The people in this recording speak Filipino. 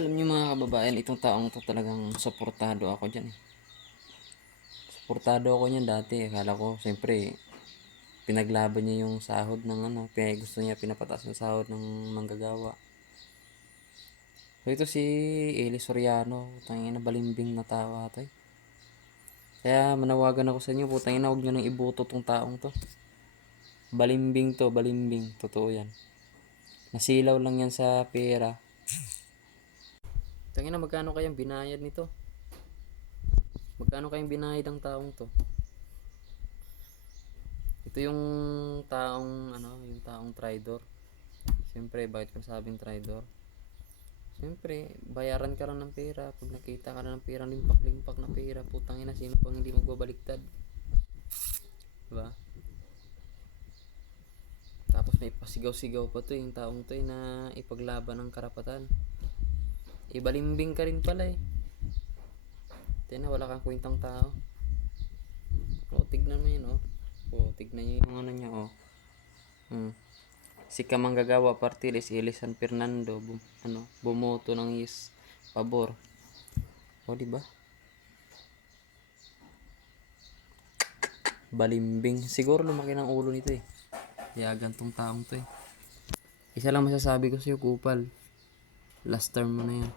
Alam niyo mga kababayan, itong taong to talagang suportado ako dyan. Suportado ako niyan dati. Akala ko, siyempre, pinaglaban niya yung sahod ng ano. Gusto niya pinapataas ng sahod ng manggagawa. So ito si Eli Soriano. Tangina na balimbing na tao ata eh. Kaya manawagan ako sa inyo, putang ina, huwag nyo nang iboto tong taong to. Balimbing to, balimbing. Totoo yan. Nasilaw lang yan sa pera. Tangina, magkano kayang binayad nito? Magkano kayang binayad ang taong to? Ito yung taong yung taong traidor. Siyempre, bakit ko sabing traidor? Siyempre, bayaran ka lang ng pera. Pag nakita ka na ng pera, limpak-limpak na pera, putang ina, sino pang hindi magbabaliktad? Diba? Tapos may pasigaw-sigaw pa to yung taong to na ipaglaban ng karapatan. Ibalimbing ka rin pala eh. Tignan, wala kang kwentang tao. O, tignan mo yun o, tignan nyo yung ano niya Si Kamanggagawa Party List, Eli San Fernando, bumoto ng yes, pabor. O, diba? Balimbing. Siguro lumaki ng ulo nito eh. Kaya gantong taong to eh. Isa lang masasabi ko sa'yo, Kupal. Last term mo na yan.